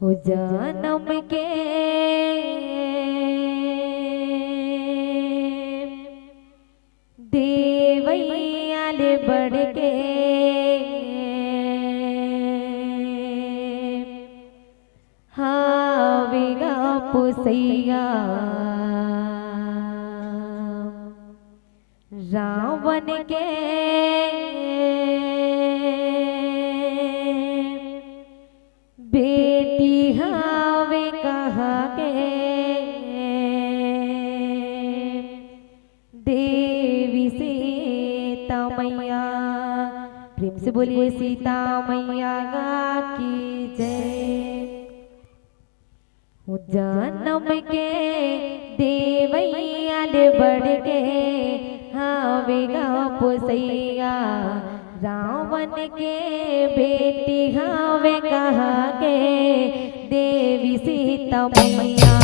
हो जन्म के देवैयाल बढ़ के हावेगा पुसैया रावण के बेटी हावे कहा के देवी सीता मैया। प्रेम से बोलिए सीता मैया की जय। जन्म के देवैयाल बढ़ के हावेगा पुसैया रावण के बेटी हावे कहा के देवी सीता मैया।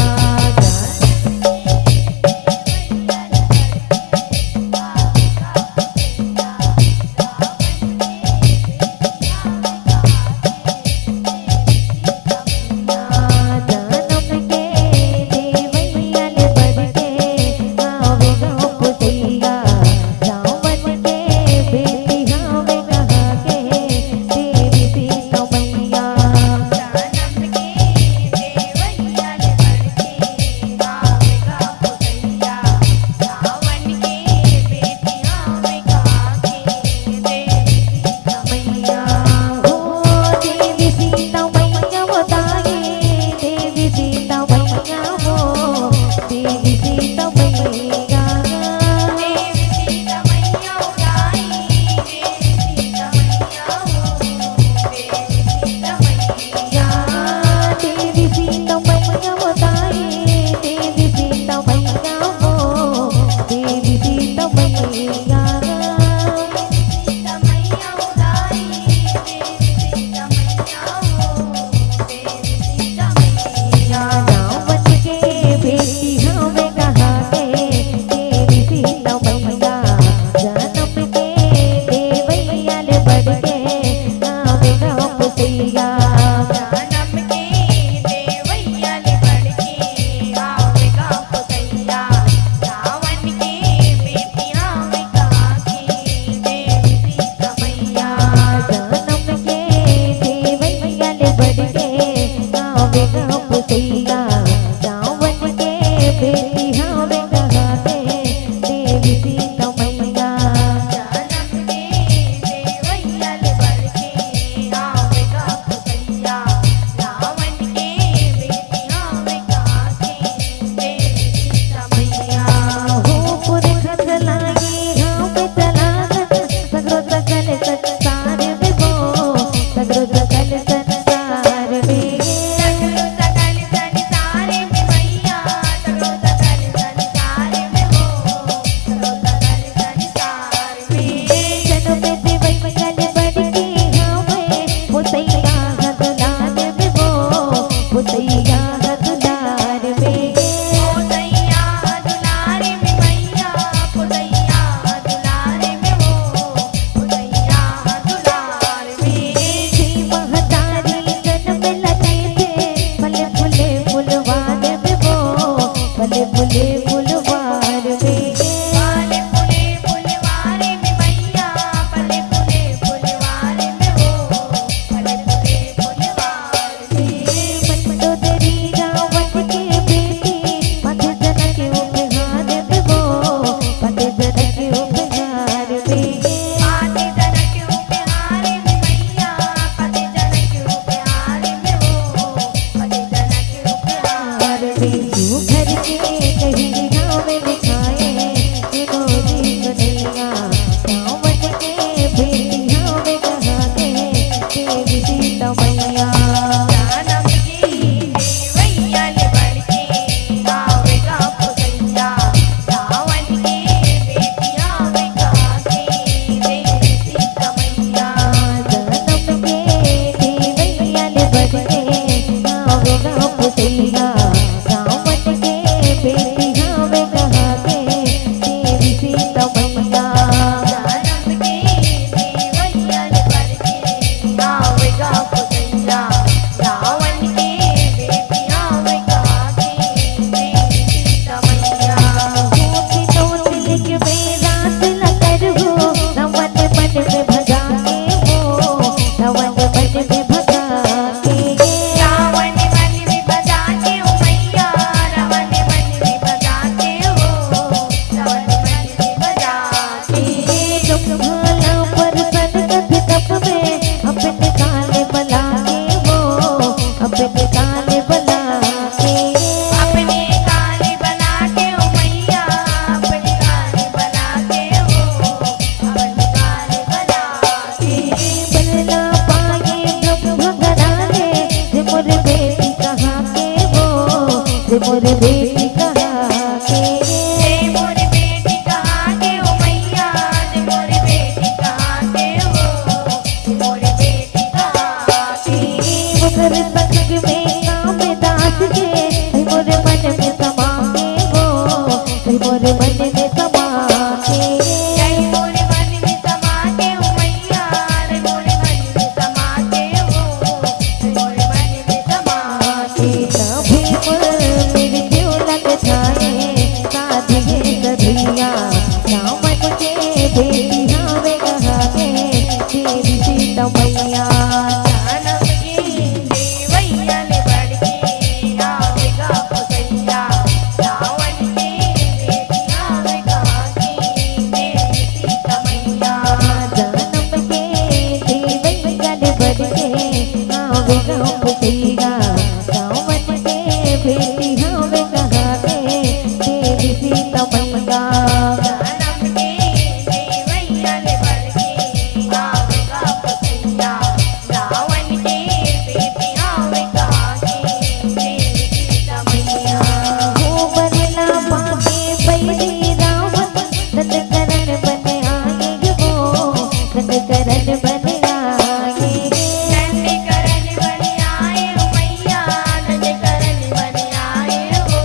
करन बन आए दंड करन बन आए हो मैया दंड करन बन आए हो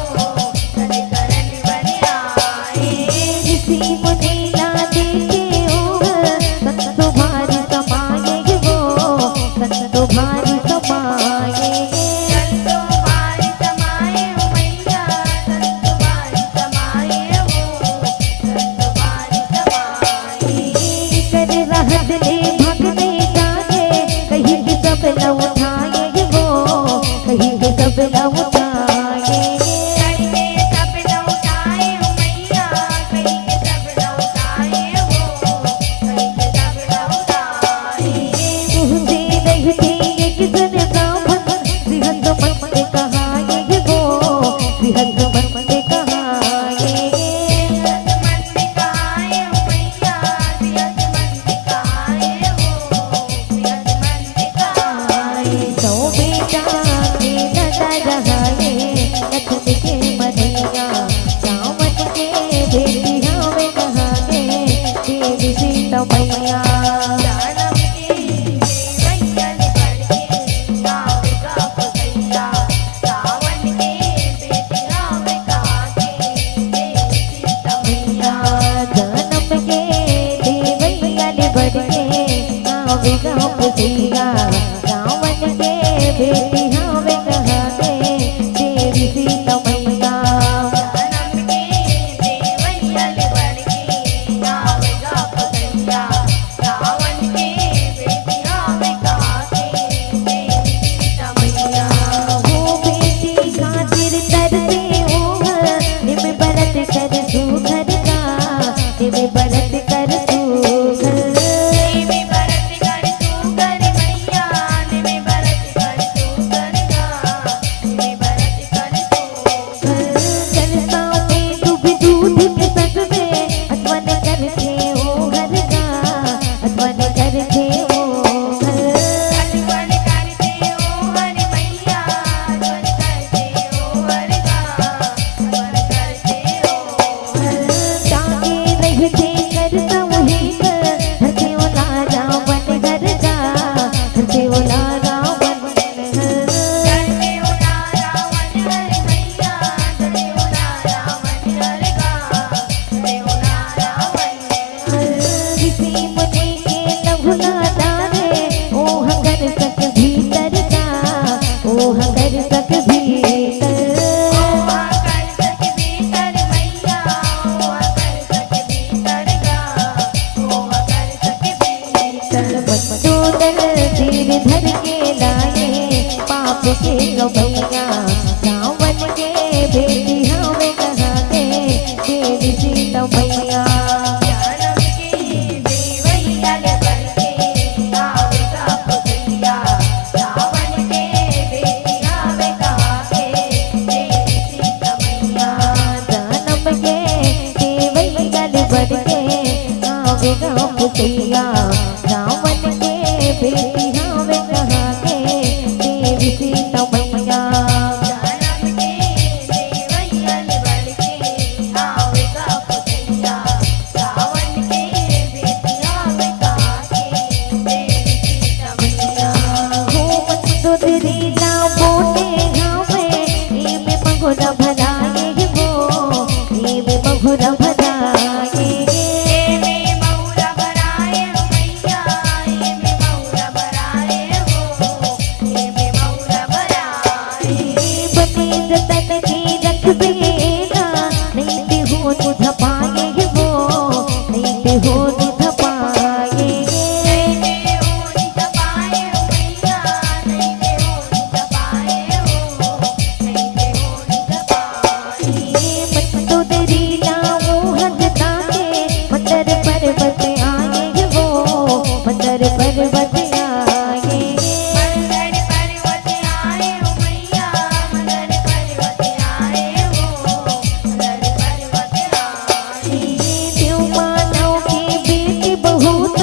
दंड करन बन आए किसी मुनि ना देखे हो संत तुम्हारी समाये वो संत तुम्हारी समाये संतो मारी समाए हो मैया संतो मारी समाए हो संतो मारी समाए कर रहत ले भगने जागे कहीं के सब न उठाए वो कहीं के सब न उठाए कहीं के सब न उठाए हो मैया कहीं के सब न उठाए हो कहीं के सब न उठाए मुँह से रहते एक जन ब्राह्मण सिहत मन में कहाए वो सिहत मन में कहाए सिहत मन में कहाए हो मैया सिहत मन में कहाए हो सिहत मन में कहाए सौ बेटा के नजर रहाए लक्ष्मी के मनैया सावन के बेटी हमें कहाए देवी सीता मैया जानम के देवैया ने बढ़के गावेगा पसैया सावन के बेटी गावे कहाके देवी सीता मैया जन्म के देवैया ने बढ़के आवेगा पुसिया रावण के बेटी हमें कहाते देवी सीता मैया जानम के देवैया ने बढ़के गावेगा पसैया सावन के बेटी गावे कहाके देवी सीता मैया वो बेटी खातिर तरसे हो निम बरत कर सुघर का निम बरत कर सुघर देवी भरत कर तू कर मैया देवी भरत कर तू कर गा देवी भरत कर तू चलता में डूब दूध के संग में अथवन करते हो घर का अथवन करते हो घर अनवन करते हो हरि मैया अनवन करते हो हरि गा अनवन करते हो ताके रहते करता वही हरते ओला रावण घर का हरते ओला रावण करते हो ना रावण हरि मैया करते हो ना रावण हरि गा करते हो ना रावण किसी मुनि के न भुला डाले ओ हंगर सक भीतर का ओ हंगर सक भीतर ओहा कर सके भीतर मैया ओहा कर सके भीतर गा ओहा कर सके भीतर मचोदर धीर धर के लाए पाप के गवैया रावण के बेटी हमें कहाते देवी सीता मैया जानम के देवैया ने बढ़के गावेगा पसैया रावण के बेटी गावे कहाके देवी सीता मैया जन्म के देवैया ने बढ़के आवेगा पुसैया रावण के बेटी हमें कहाते देवी सीता मैया जानम के देवैया ने बढ़के गावेगा पसैया रावण के बेटी गावे कहाके देवी सीता मैया हो सुधरी ना बोले गावे ये में मघुरा भराए वो ये में मघुरा भराए एमे मौरा भराए हो मैया एमे मौरा भराए हो एमे मौरा भराए बने जतन की रखबेगा नहीं ते हो तुझ पाए वो नहीं ते हो तुझ पाए नहीं हो नित पाए हो मैया नहीं हो नित पाए हो नहीं हो नित पाए मत तो तेरी लाओ हंसता के मंदर पर्वत आए वो मंदर पर्वत आए मंदर पर्वत आए हो मैया मंदर पर्वत आए हो मंदर पर्वत आए देव मानव की बेटी बहुत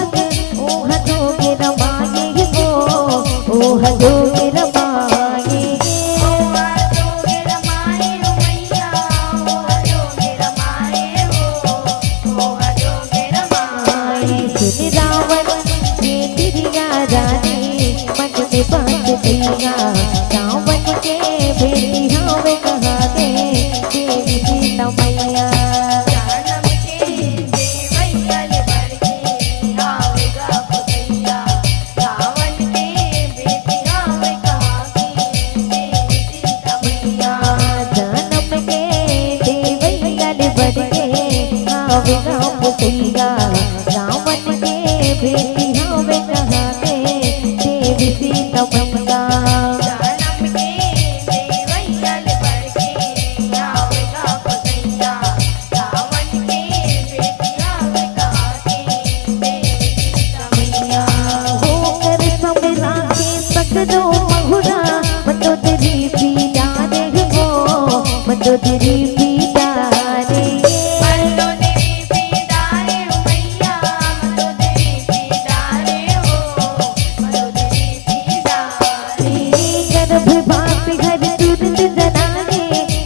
ओ हजो के रमाए वो ओ हजो के रमाए ओहा जोगे रमाए हो मैया ओहा जोगे रमाए हो ओहा जोगे रमाए सुन रावण बेटी हमें कहा के देवी सीता मैया जन्म के देवैयल बढ़के आवेगा कसैया रावण के बेटिया में कहा के देवी सीता मैया होकर समरा के पकड़ो महुरा मतो तेरी पीड़ा रे वो मतो तेरी पीड़ा रे मतो तेरी पीड़ारे मैया मतो तेरी पीड़ारे हो मतो तेरी पीड़ारे गर्भ भाप घर तुरंत जनाने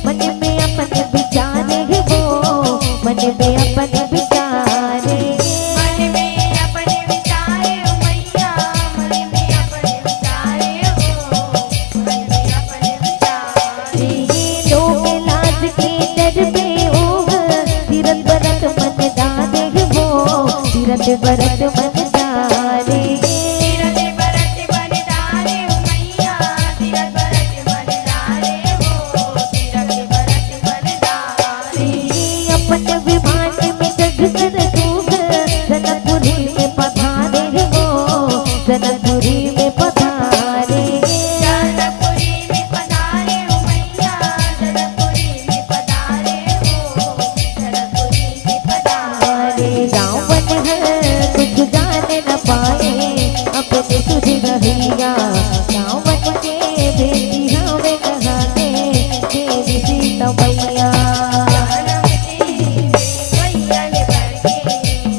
मन में अपने विचारे वो मन में अपने विचारे मन में अपने विचारे मैया मन में अपने विचारे हो मन में अपने विचारे लोग लाज के डर पे ओह तीरथ भरत मन डाले वो तीरथ भरत मन डाले तीरथ भरत बन डाले मैया तीरथ भरत बन डाले हो तीरथ भरत बन डाले अपने विमान में जग कर दूध जनकपुरी में पधारे वो जनकपुरी में पधारे जनकपुरी में पधारे मैया जनकपुरी में पधारे हो जनकपुरी में पधारे रावण है कुछ जाने न पाए अपने तुझ रहिया रावण के बेटी हमें कहा के देवी सीता मैया जन्म के देवैयल बढ़के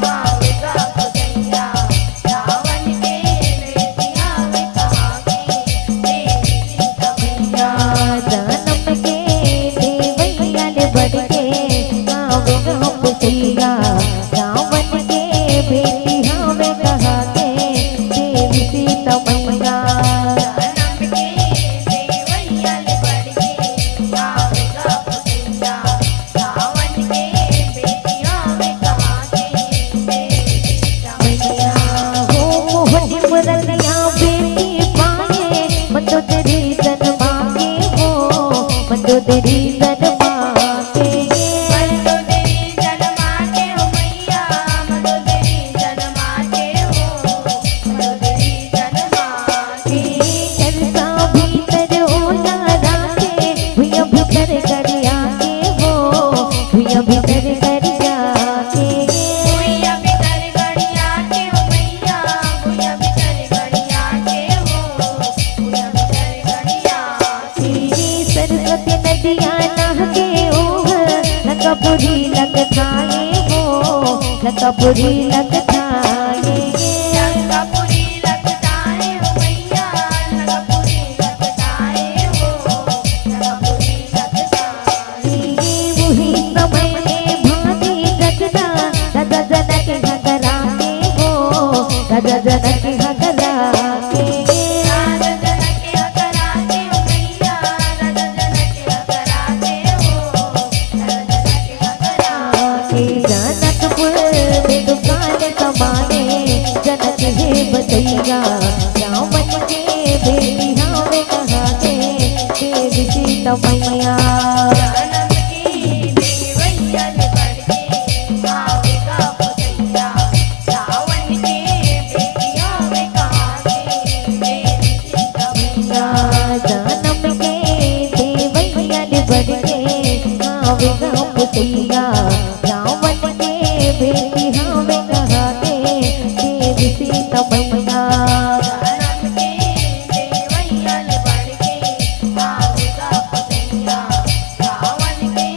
आवेगा कसैया रावण के बेटिया में कहा के देवी सीता मैया जन्म के देवैयल बढ़ के आवेगा कसैया रावण के बेटी हमें कहा के देवी सीता मैया जन्म के देवैयल बढ़के आवेगा कसैया रावण के बेटिया में कहा के देवी सीता मैया हो मोहन मुरलिया बेटी पाए मतो तेरी जन्मा के हो मतो तेरी जन्मा के मतो तेरी जन्मा के हो मैया मतो तेरी जन्मा के हो मतो तेरी जन्मा के करता भीतर ओला राखे भुया भीतर करिया के हो भुया भीतर करिया के भुइया भीतर गड़िया के हो मैया भुइया भीतर गड़िया के हो भुइया भीतर गड़िया के सरस्वती नदिया नहके ओह लकापुरी लग थाए हो लकापुरी लग थाए लंकापुरी लगताए हो मैया लंकापुरी लगताए हो लंकापुरी लगताए वही समय में भांति जगदा राजा जनक घगरा के हो राजा जनक घगरा के राजा जनक हकराते हो मैया राजा जनक हकराते हो राजा जनक हकराते जनकपुर में दुकान कमाने जनक है बतैया रावण के बेटी हमें कहा के देवी सीता मैया जन्म के देवैयल बढ़के आवेगा कसैया रावण के बेटिया में कहा के देवी सीता मैया जन्म के देवैयल बढ़ के आवेगा पुतैया रावण के बेटी हमें कहा के देवी सीता मैया जन्म के देवैयल बढ़के आवेगा कसैया रावण के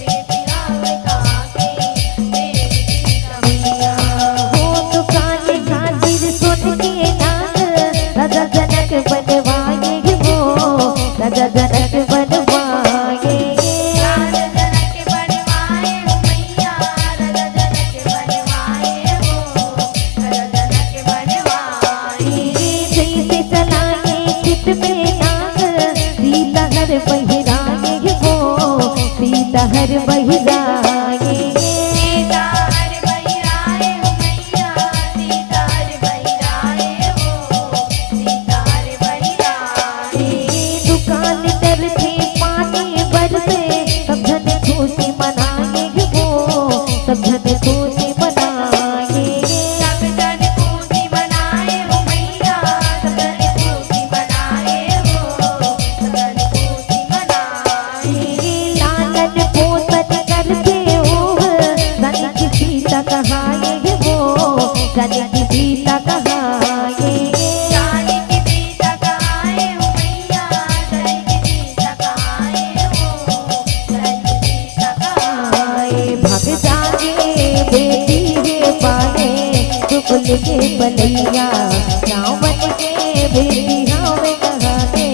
बेटिया में कहा के देवी सीता मैया हो दुकान खातिर सोन के नाग राजा जनक बनवाए वो राजा जनक बनवाए राजा जनक बनवाए हो मैया राजा जनक बनवाए हो राजा जनक बनवाए पलैया रावण के बेटी हवे कहा के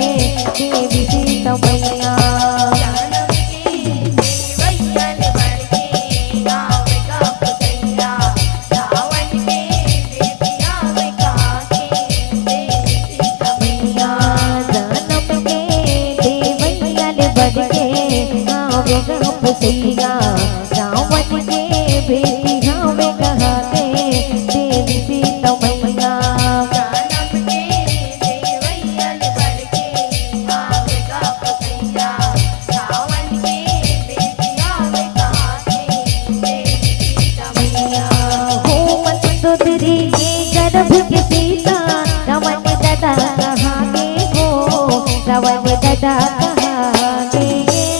देवी सीता मैया जानम के देवैया ले बढ़के आवे का पतैया रावण के बेटी आवे कहा के देवी सीता मैया जनम के देवैया ले बढ़के आवे का पतैया रावण के बेटी हवे कहा के देवी सीता मैया जानम के देवैया ले बढ़के आवे का पतैया रावण के बेटी आवे कहा के देवी सीता मैया हो मत सुधरी ये गर्भ की सीता रावण दादा कहा के हो रावण दादा कहा के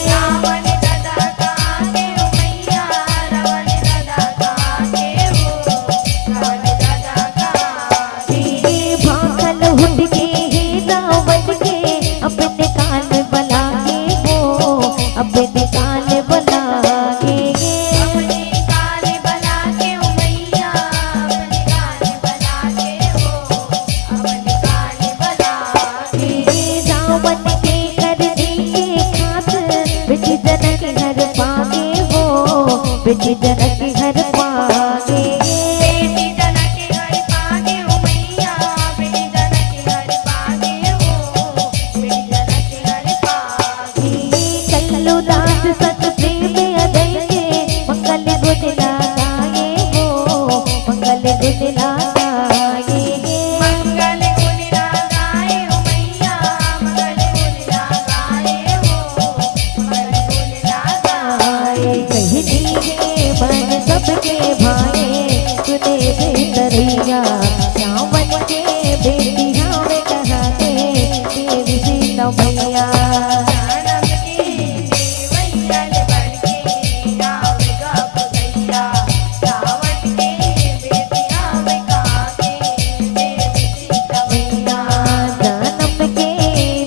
रावण दादा कहा के हो मैया रावण दादा कहा के हो रावण दादा कहा के भागल हुट के हे रावण के अपने कान बना के हो अपने कान बना के अपने कान बना के हो मैया अपने कान बना के हो अपने कान बना के रावण के कर दिए खास बेटी जनक हर पागे हो बेटी जनक हर पागे बेटी जनक घर पागे हो मैया बेटी जनक घर पागे हो बेटी जनक घर पागे कल्लू दास सत प्रेम अदय के मंगल गुजला गाए हो मंगल गुजला गाए मंगल गुण गाए हो मैया मंगल गुण गाए हो मंगल गुण गाए कह दिए मन सबके भाए सुने दे तरैया रावण के बेटी हमें कहा के देवी सीता मैया जानम के देवैया ले बढ़के आवे का पतैया रावण के बेटी आवे कहा के देवी सीता मैया जनम के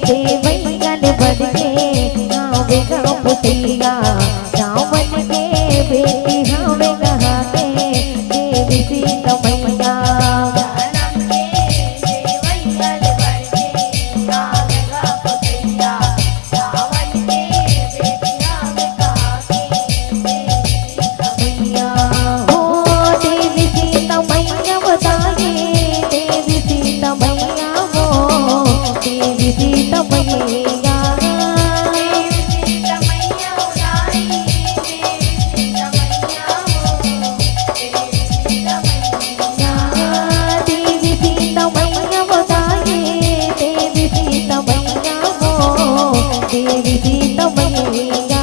देवैया ले बढ़के आवे का पतैया रावण के बेटी हमें कहा के देवी सीता मैया जानम के देवैया ले बढ़के आवे का पतैया रावण के बेटी आवे कहा के देवी सीता मैया हो देवी सीता मैया बताए देवी सीता मैया हो देवी सीता मैया देवी सीता मैया उदाई देवी सीता मैया हो देवी सीता मैया देवी सीता मैया बताए देवी सीता मैया हो देवी सीता मैया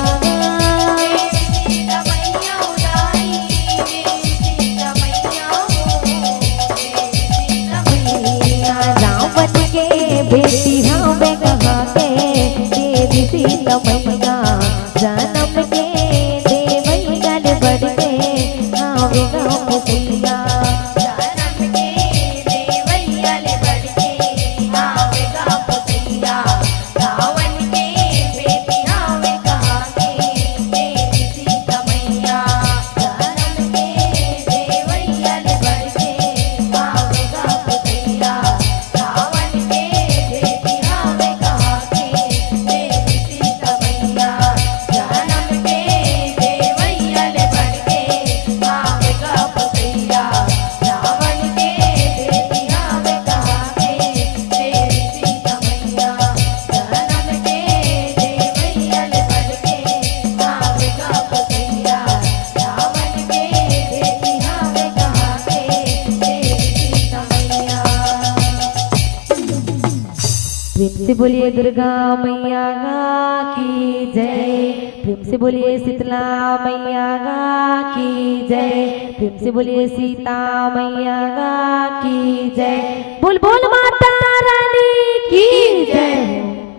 देवी सीता मैया उदाई देवी सीता मैया हो देवी सीता मैया रावण के बेटी हमें कहा के देवी सीता मैया जनम के देवैया ले बढ़के आवे गाँव पतैया जानम के देवैया ले बढ़के आवे का पतैया रावण के बेटी आवे कहा के देवी सीता मैया जानम के देवैया ले बढ़के आवे का पतैया रावण के बेटी आवे कहा के देवी सीता मैया जानम के देवैया ले बढ़के आवे का पतैया रावण के बेटी आवे कहा के देवी सीता मैया जानम के देवैया ले बढ़के आवे का पतैया रावण के बेटी आवे कहा के देवी सीता मैया प्रेम से बोलिए दुर्गा मैया की जय प्रेम से बोलिए शीतला मैया की जय प्रेम से बोलिए सीता मैया की जय बोल बोल माता रानी की जय।